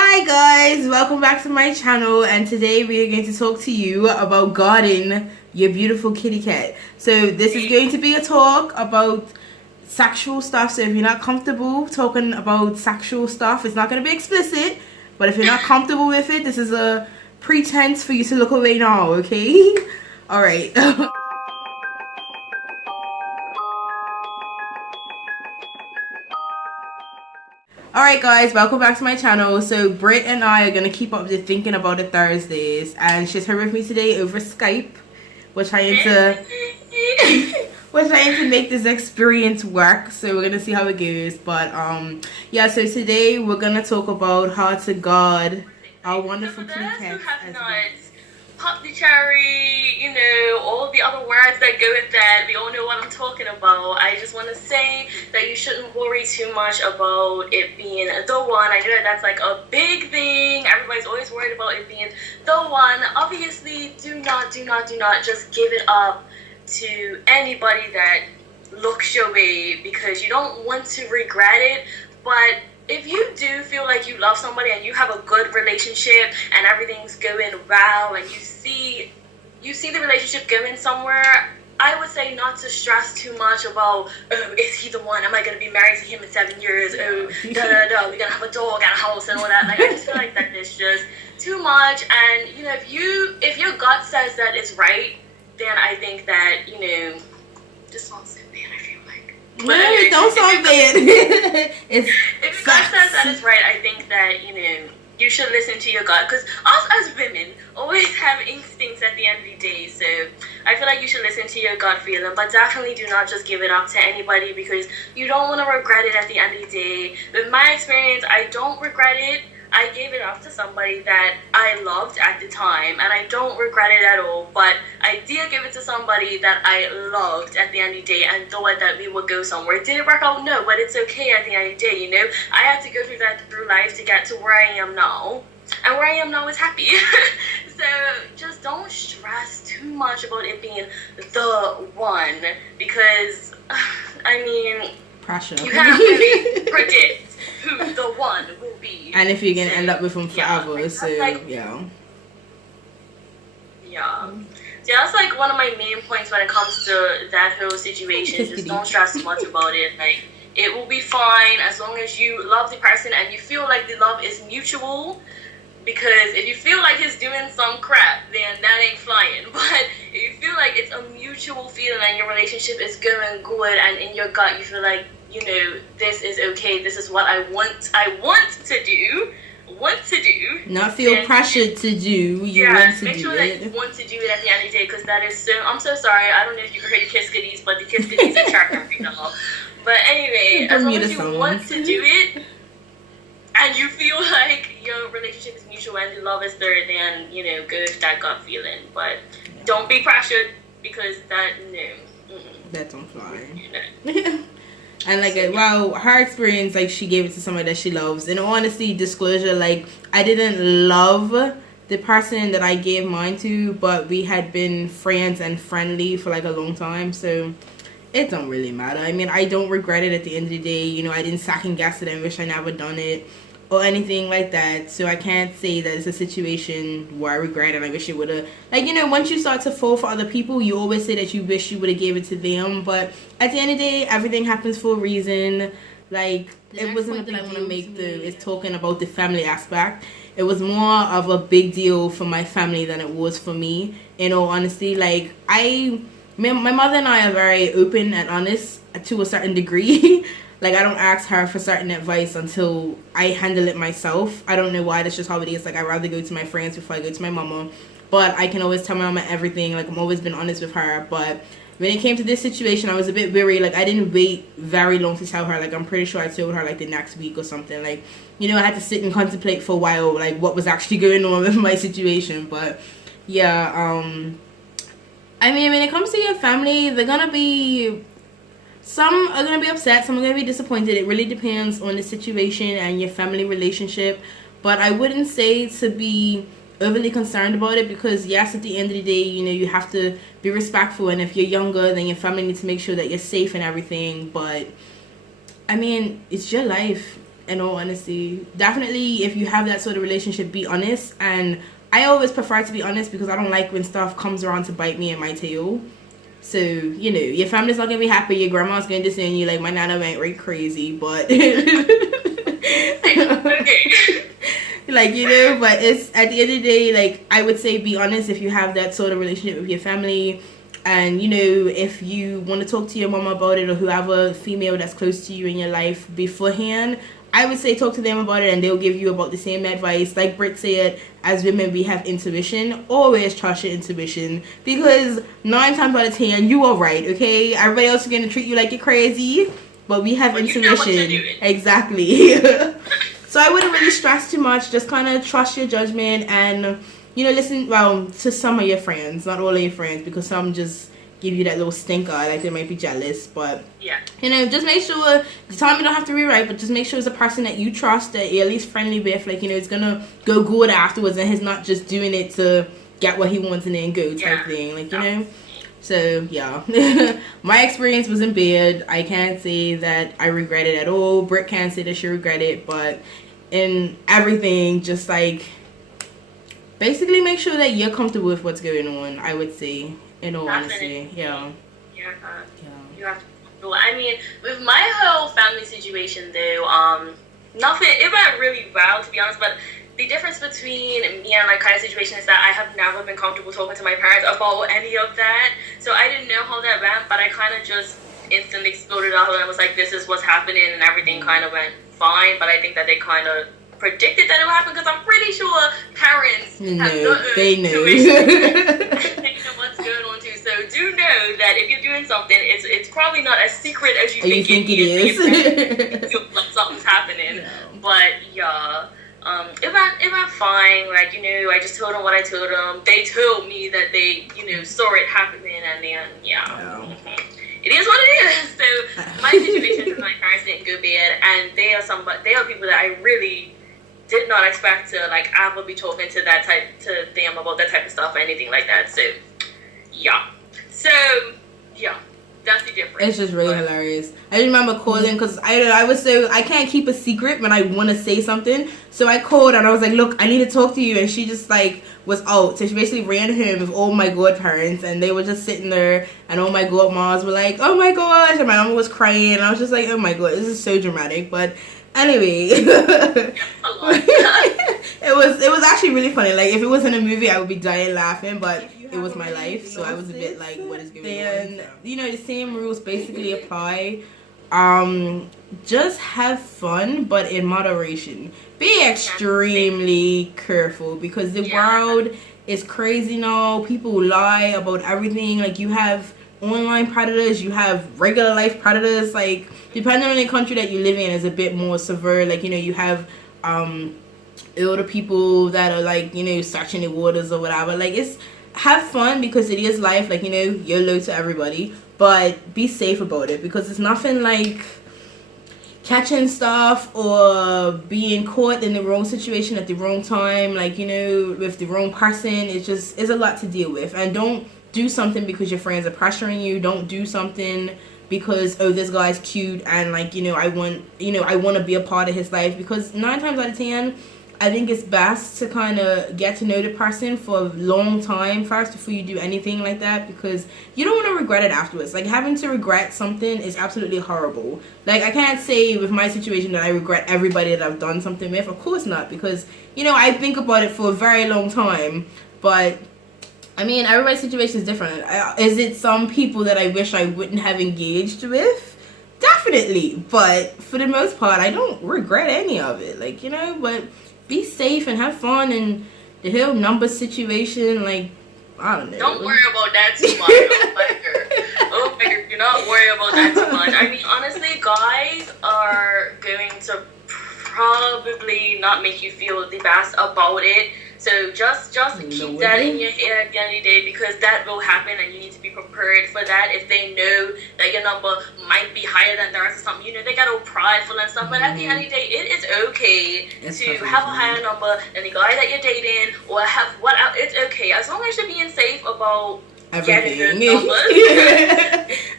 Hi guys, welcome back to my channel, and today we are going to talk to you about guarding your beautiful kitty cat. So this is going to be a talk about sexual stuff, so if you're not comfortable talking about sexual stuff, it's not going to be explicit, but if you're not comfortable with it, this is a pretense for you to look away now, okay? Alright. Alright guys, welcome back to my channel. So Britt and I are going to keep up the thinking about it Thursdays, and she's here with me today over Skype. We're trying to make this experience work, so we're going to see how it goes. But yeah, so today we're going to talk about how to guard our wonderful kitty cats. Pop the cherry, you know, all the other words that go with that. We all know what I'm talking about. I just want to say that you shouldn't worry too much about it being the one. I know that that's like a big thing. Everybody's always worried about it being the one. Obviously, do not just give it up to anybody that looks your way, because you don't want to regret it. But if you do feel like you love somebody and you have a good relationship and everything's going well and you see the relationship going somewhere, I would say not to stress too much about, oh, is he the one? Am I going to be married to him in 7 years? Oh, we're going to have a dog and a house and all that. Like, I just feel like that is just too much. And, you know, if your gut says that it's right, then I think that, you know, this sounds so bad, I feel like. No, it don't sound bad. If your gut says that it's right, I think that, you know, you should listen to your gut, because us as women always have instincts at the end of the day. So I feel like you should listen to your gut feeling, but definitely do not just give it up to anybody, because you don't want to regret it at the end of the day. With my experience, I don't regret it. I gave it up to somebody that I loved at the time, and I don't regret it at all. But I did give it to somebody that I loved at the end of the day and thought that we would go somewhere. Did it work out? No, but it's okay at the end of the day, you know? I had to go through life to get to where I am now, and where I am now is happy. So just don't stress too much about it being the one, because, I mean, pressure. You can't really predict who the one will be, and if you're gonna end up with them forever. Yeah, so yeah. So that's like one of my main points when it comes to that whole situation. Just don't stress too much about it. Like, it will be fine as long as you love the person and you feel like the love is mutual. Because if you feel like he's doing some crap, then that ain't flying. But if you feel like it's a mutual feeling and your relationship is going good, and in your gut you feel like, you know, this is okay, this is what I want to do. Not feel pressured to do. Make sure that you want to do it at the end of the day, because that is so. I'm so sorry. I don't know if you can hear the kiss goodies, but the kiss goodies are tracking right now. But anyway, as long as you want to do it, and you feel like your relationship is mutual and the love is there, then, you know, go with that gut feeling. But don't be pressured, because that, no. That don't fly. You know. And like, wow, her experience, like, she gave it to somebody that she loves. And honestly, disclosure, like, I didn't love the person that I gave mine to, but we had been friends and friendly for like a long time, so it don't really matter. I mean, I don't regret it at the end of the day. You know, I didn't second guess it and wish I never done it or anything like that. So I can't say that it's a situation where I regret it. I wish it would have, like, you know, once you start to fall for other people, you always say that you wish you would have gave it to them. But at the end of the day, everything happens for a reason. Like, it wasn't that I want to make it's talking about the family aspect. It was more of a big deal for my family than it was for me. In all honesty, like, my mother and I are very open and honest to a certain degree. Like, I don't ask her for certain advice until I handle it myself. I don't know why. That's just how it is. Like, I'd rather go to my friends before I go to my mama. But I can always tell my mama everything. Like, I've always been honest with her. But when it came to this situation, I was a bit weary. Like, I didn't wait very long to tell her. Like, I'm pretty sure I told her, like, the next week or something. Like, you know, I had to sit and contemplate for a while, like, what was actually going on with my situation. But, yeah, I mean, when it comes to your family, they're gonna be... Some are going to be upset, some are going to be disappointed. It really depends on the situation and your family relationship. But I wouldn't say to be overly concerned about it, because yes, at the end of the day, you know, you have to be respectful. And if you're younger, then your family needs to make sure that you're safe and everything. But, I mean, it's your life. in all honesty. Definitely, if you have that sort of relationship, be honest. And I always prefer to be honest because I don't like when stuff comes around to bite me in my tail. So, you know, your family's not going to be happy. Your grandma's going to disown you like my nana went right crazy. But, like, you know, but it's at the end of the day, like, I would say be honest if you have that sort of relationship with your family. And, you know, if you want to talk to your mama about it or whoever female that's close to you in your life beforehand, I would say talk to them about it and they'll give you about the same advice. Like Britt said, as women, we have intuition. Always trust your intuition because 9 times out of 10, you are right, okay? Everybody else is going to treat you like you're crazy, but we have intuition. You know what you're doing. Exactly. So I wouldn't really stress too much. Just kind of trust your judgment and, you know, listen, well, to some of your friends, not all of your friends, because some just give you that little stinker, like they might be jealous, but, yeah, you know, just make sure, tell me don't have to be right, but just make sure it's a person that you trust, that you're at least friendly with, like, you know, it's gonna go good afterwards, and he's not just doing it to get what he wants and then go type thing, like, you know. So, yeah. My experience wasn't bad. I can't say that I regret it at all. Britt can't say that she regret it, but in everything, just, like, basically make sure that you're comfortable with what's going on, I would say, in all honesty. Yeah. You have to. I mean, with my whole family situation, though, nothing, it went really well, to be honest, but the difference between me and like Kaiya's situation is that I have never been comfortable talking to my parents about any of that. So I didn't know how that went, but I kind of just instantly exploded out and I was like, this is what's happening, and everything kind of went fine. But I think that they kind of predicted that it would happen because I'm pretty sure parents have they know. They know what's going on too. So do know that if you're doing something, it's probably not as secret as you think it is. Like something's happening. No. But yeah. It went fine. Like, you know, I just told them what I told them. They told me that they, you know, saw it happening, and then it is what it is. So my situation with my parents didn't go bad, and they are people that I really did not expect to like ever be talking to them about that type of stuff or anything like that. So that's the difference. It's just really hilarious. I just remember calling because I can't keep a secret when I want to say something. So I called and I was like, look, I need to talk to you. And she just like was out. So she basically ran home with all my godparents and they were just sitting there and all my godmas were like, oh my gosh. And my mama was crying. And I was just like, oh my god, this is so dramatic. But anyway, it was actually really funny. Like if it was in a movie, I would be dying laughing, but it was my life, so I was a bit like, what is going on? You know, the same rules basically apply. Just have fun, but in moderation. Be extremely careful because the world is crazy now. People lie about everything. Like you have online predators, you have regular life predators. Like depending on the country that you live in is a bit more severe. Like, you know, you have older people that are like, you know, searching the waters or whatever. Like have fun because it is life, like, you know, YOLO to everybody, but be safe about it because it's nothing like catching stuff or being caught in the wrong situation at the wrong time, like, you know, with the wrong person. It's a lot to deal with. And don't do something because your friends are pressuring you. Don't do something because, oh, this guy's cute and like, you know, I want to be a part of his life, because 9 times out of 10 I think it's best to kind of get to know the person for a long time first before you do anything like that, because you don't want to regret it afterwards. Like, having to regret something is absolutely horrible. Like, I can't say with my situation that I regret everybody that I've done something with. Of course not, because, you know, I think about it for a very long time. But, I mean, everybody's situation is different. Is it some people that I wish I wouldn't have engaged with? Definitely. But for the most part, I don't regret any of it. Like, you know, but be safe and have fun, and the whole number situation, like, I don't know. Don't worry about that too much. Oh my god, do not worry about that too much. I mean, honestly, guys are going to probably not make you feel the best about it. So just keep that in your head at the end of the day, because that will happen and you need to be prepared for that. If they know that your number might be higher than theirs or something, you know, they get all prideful and stuff. But at the end of the day, it is okay to have a higher number than the guy that you're dating, or have what. It's okay as long as you're being safe about everything. getting those numbers.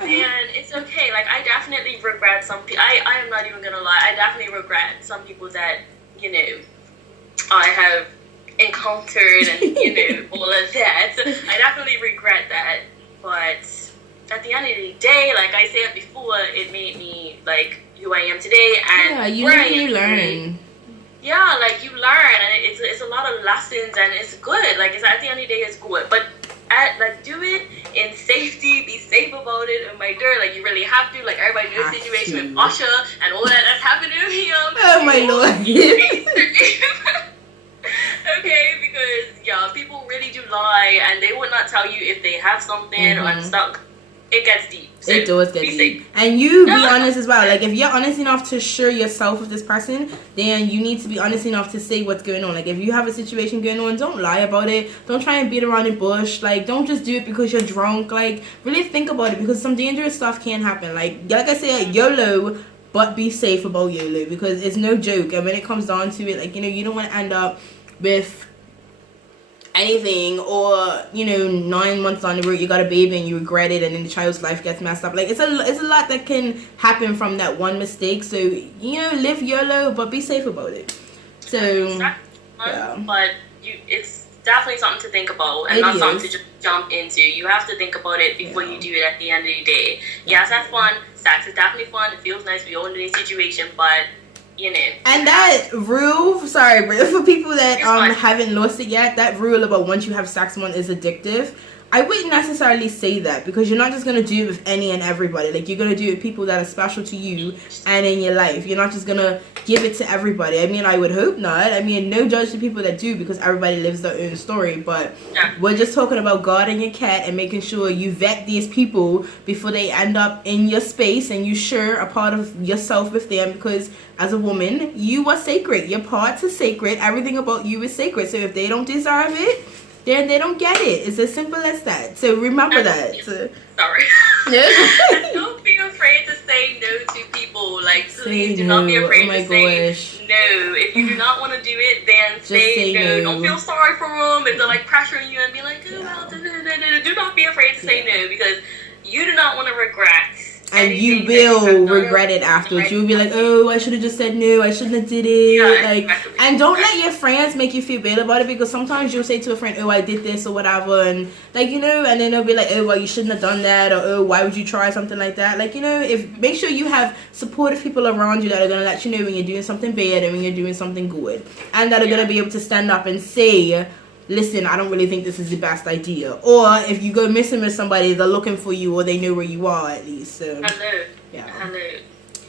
And it's okay. Like, I definitely regret I am not even gonna lie. I definitely regret some people that, you know, I have encountered and, you know, all of that. I definitely regret that. But at the end of the day, like I said before, it made me, like, who I am today. And you learn. Yeah, like, you learn, and it's a lot of lessons, and it's good. Like, it's at the end of the day, it's good. But do it in safety. Be safe about it. And my dear, like, you really have to. Like, everybody knows the situation with Usher and all that's happening to him. Oh my lord. Okay, because yeah, people really do lie, and they would not tell you if they have something or stuck. It gets deep. So it does get deep. And you be honest as well. Like, if you're honest enough to share yourself with this person, then you need to be honest enough to say what's going on. Like, if you have a situation going on, don't lie about it. Don't try and beat around the bush. Like, don't just do it because you're drunk. Like, really think about it, because some dangerous stuff can happen. Like I said, YOLO, but be safe about YOLO, because it's no joke. And when it comes down to it, like, you know, you don't want to end up with anything, or, you know, 9 months down the road you got a baby and you regret it, and then the child's life gets messed up. Like, it's a lot that can happen from that one mistake. So, you know, live YOLO, but be safe about it. So yeah, but it's definitely something to think about, and not something to just jump into. You have to think about it before you do it. At the end of the day, yes, that's fun. Sex is definitely fun. It feels nice. We all in a situation, but, you know. And that rule, sorry, but for people that haven't lost it yet, that rule about once you have sex, one is addictive, I wouldn't necessarily say that, because you're not just going to do it with any and everybody. Like, you're going to do it with people that are special to you and in your life. You're not just going to give it to everybody. I mean, I would hope not. I mean, no judge to people that do, because everybody lives their own story. But we're just talking about God and your cat, and making sure you vet these people before they end up in your space and you share a part of yourself with them. Because as a woman, you are sacred. Your parts are sacred. Everything about you is sacred. So if they don't deserve it, then they don't get it. It's as simple as that. So remember that. Sorry. Don't be afraid to say no to people. Like, please do not be afraid to say no. If you do not want to do it, then say no. Don't feel sorry for them if they're like pressuring you and be like, oh, well, do not be afraid to say no, because you do not want to regret. And you will regret it afterwards. You'll be like, oh, I should have just said no. I shouldn't have did it. Yeah, like, exactly. And don't let your friends make you feel bad about it, because sometimes you'll say to a friend, oh, I did this or whatever, and, like, you know, and then they'll be like, oh, well, you shouldn't have done that, or, oh, why would you try something like that? Like, you know, make sure you have supportive people around you that are going to let you know when you're doing something bad and when you're doing something good, and that are going to be able to stand up and say, listen, I don't really think this is the best idea. Or if you go missing with somebody, they're looking for you, or they know where you are at least. So hello.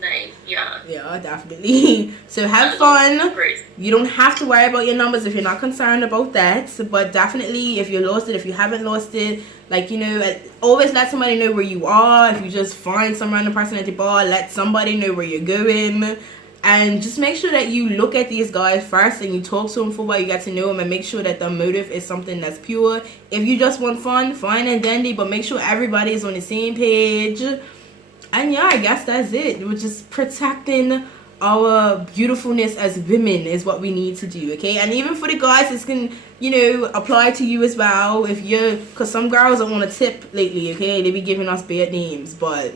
Nice. Yeah, definitely. So have fun. You don't have to worry about your numbers if you're not concerned about that. But definitely, if you lost it, if you haven't lost it, like, you know, always let somebody know where you are. If you just find some random person at the bar, let somebody know where you're going. And just make sure that you look at these guys first and you talk to them for a while, you get to know them, and make sure that the motive is something that's pure. If you just want fun, fine and dandy, but make sure everybody is on the same page. And yeah, I guess that's it. We're just protecting our beautifulness as women is what we need to do, okay? And even for the guys, this can, you know, apply to you as well. Because some girls are on a tip lately, okay? They be giving us bad names, but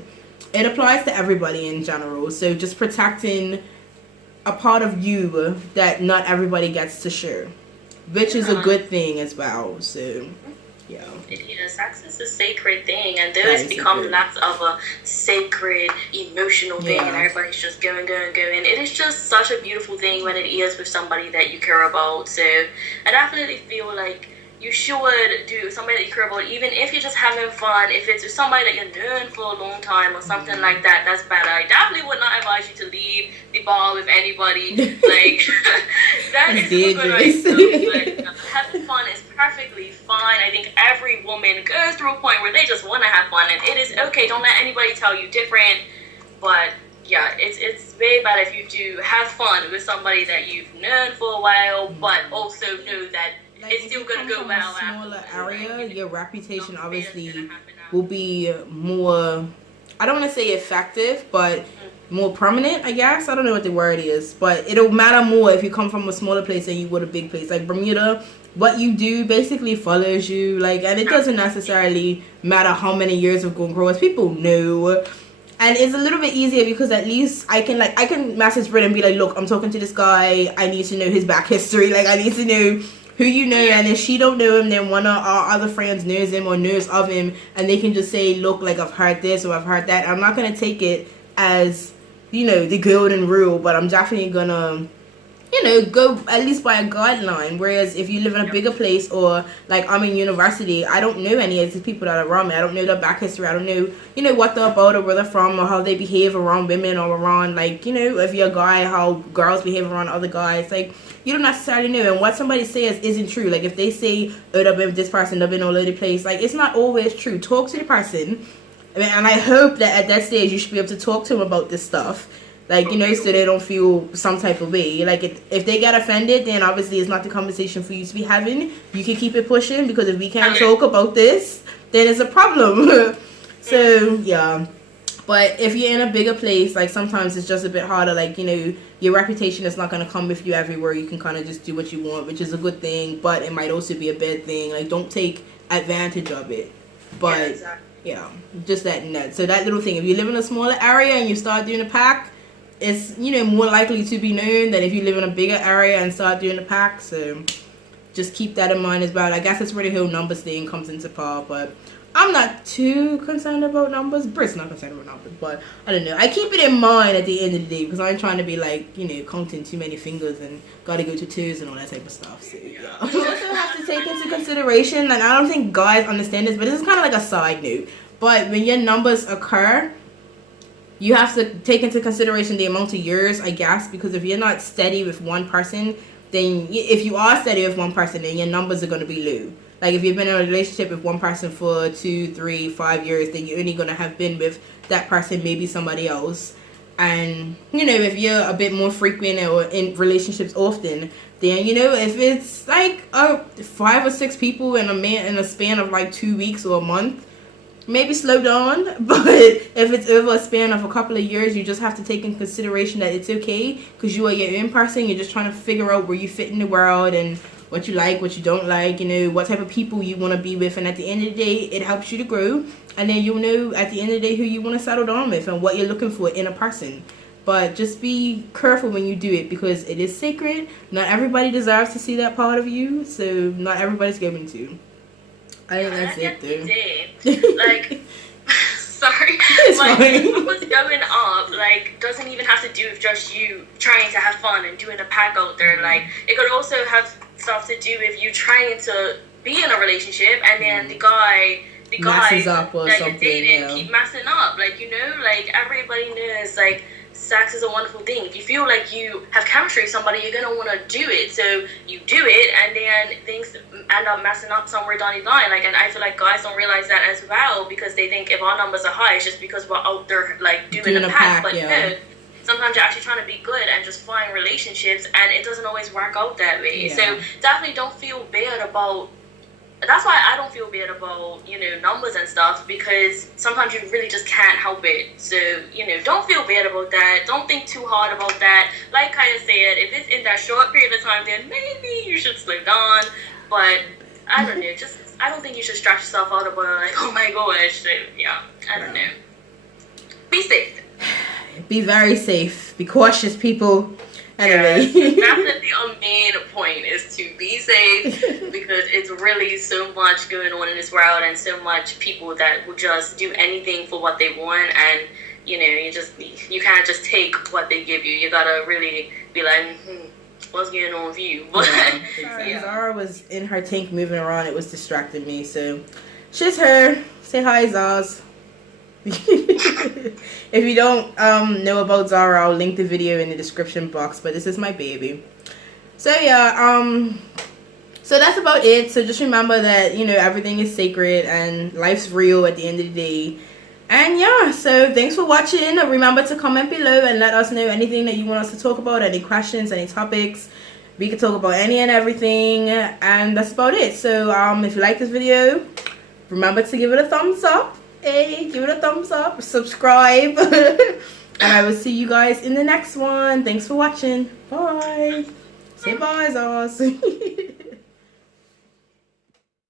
it applies to everybody in general. So just protecting a part of you that not everybody gets to share, which is a good thing as well. So yeah, sex is a sacred thing, and those become less of a sacred emotional thing, and everybody's just going. It is just such a beautiful thing when it is with somebody that you care about. So I definitely feel like you should do somebody that you care about, even if you're just having fun. If it's with somebody that you're known for a long time or something like that, that's better. I definitely would not advise you to leave the bar with anybody. Like, that is dangerous. But having fun is perfectly fine. I think every woman goes through a point where they just want to have fun, and it is okay. Don't let anybody tell you different. But yeah, it's way better if you do have fun with somebody that you've known for a while, but also know that it's still going to go well. In a smaller area, your reputation obviously will be more, I don't want to say effective, but more prominent, I guess. I don't know what the word is, but it'll matter more if you come from a smaller place than you would a big place. Like Bermuda, what you do basically follows you. Like, and it doesn't necessarily matter how many years of going growers. People know. And it's a little bit easier because at least I can message Britt and be like, look, I'm talking to this guy. I need to know his back history. Like, I need to know who you know. And if she don't know him, then one of our other friends knows him or knows of him. And they can just say, look, like, I've heard this or I've heard that. I'm not going to take it as, you know, the golden rule. But I'm definitely going to, you know, go at least by a guideline. Whereas if you live in a bigger place or like I'm in university, I don't know any of the people that are around me. I don't know their back history. I don't know, you know, what they're about or where they're from or how they behave around women or around, like, you know, if you're a guy, how girls behave around other guys. Like, you don't necessarily know. And what somebody says isn't true. Like, if they say, oh, they've been with this person, they've been all over the place. Like, it's not always true. Talk to the person. I mean, and I hope that at that stage you should be able to talk to them about this stuff. Like, you know, so they don't feel some type of way. Like, if they get offended, then obviously it's not the conversation for you to be having. You can keep it pushing, because if we can't talk about this, then it's a problem. So, yeah. But if you're in a bigger place, like, sometimes it's just a bit harder. Like, you know, your reputation is not going to come with you everywhere. You can kind of just do what you want, which is a good thing. But it might also be a bad thing. Like, don't take advantage of it. But, yeah, exactly. Yeah, just that net. So that little thing, if you live in a smaller area and you start doing a pack, it's, you know, more likely to be known than if you live in a bigger area and start doing a pack. So just keep that in mind as well. I guess that's where the whole numbers thing comes into power, but I'm not too concerned about numbers. Britt's not concerned about numbers, but I don't know. I keep it in mind at the end of the day because I ain't trying to be like, you know, counting too many fingers and gotta go to twos and all that type of stuff. So yeah. You also have to take into consideration, and I don't think guys understand this, but this is kind of like a side note. But when your numbers occur, you have to take into consideration the amount of years, I guess, because if you're not steady with one person, then if you are steady with one person, then your numbers are going to be low. Like, if you've been in a relationship with one person for 2, 3, 5 years, then you're only going to have been with that person, maybe somebody else. And, you know, if you're a bit more frequent or in relationships often, then, you know, if it's like 5 or 6 people in a span of like 2 weeks or a month, maybe slow down. But if it's over a span of a couple of years, you just have to take in consideration that it's okay, because you are your own person. You're just trying to figure out where you fit in the world and what you like, what you don't like, you know, what type of people you want to be with. And at the end of the day, it helps you to grow, and then you'll know at the end of the day who you want to settle down with and what you're looking for in a person. But just be careful when you do it, because it is sacred. Not everybody deserves to see that part of you, so not everybody's going to. I think that's it, though. Like, sorry. Like, what's going up, like, doesn't even have to do with just you trying to have fun and doing a pack out there. Like, it could also have stuff to do with you trying to be in a relationship, and then the guy up or that something, you're dating keep messing up. Like, you know, like, everybody knows, like, sex is a wonderful thing. If you feel like you have chemistry with somebody, you're going to want to do it. So you do it, and then things end up messing up somewhere down the line. Like, and I feel like guys don't realize that as well, because they think if our numbers are high, it's just because we're out there, like, doing a pack. But no, sometimes you're actually trying to be good and just find relationships, and it doesn't always work out that way. Yeah. So definitely don't feel bad about. That's why I don't feel bad about, you know, numbers and stuff, because sometimes you really just can't help it. So, you know, don't feel bad about that. Don't think too hard about that. Like Kaya said, if it's in that short period of time, then maybe you should slow down. But I don't know, I don't think you should stress yourself out about, like, oh my gosh. So, yeah, I don't know. Be safe. Be very safe. Be cautious, people. Anyway. Yeah, definitely a main point is to be safe, because it's really so much going on in this world, and so much people that will just do anything for what they want, and, you know, you can't just take what they give you. You gotta really be like, what's going on with you? But yeah. Zara was in her tank moving around. It was distracting me, so she's her. Say hi, Zaz. If you don't know about Zara, I'll link the video in the description box, but this is my baby. So yeah, so that's about it. So just remember that, you know, everything is sacred and life's real at the end of the day. And yeah, so thanks for watching. Remember to comment below and let us know anything that you want us to talk about, any questions, any topics. We can talk about any and everything, and that's about it. So if you like this video, remember to give it a thumbs up. Hey, give it a thumbs up, subscribe, And I will see you guys in the next one. Thanks for watching. Bye. Say bye, Zaz.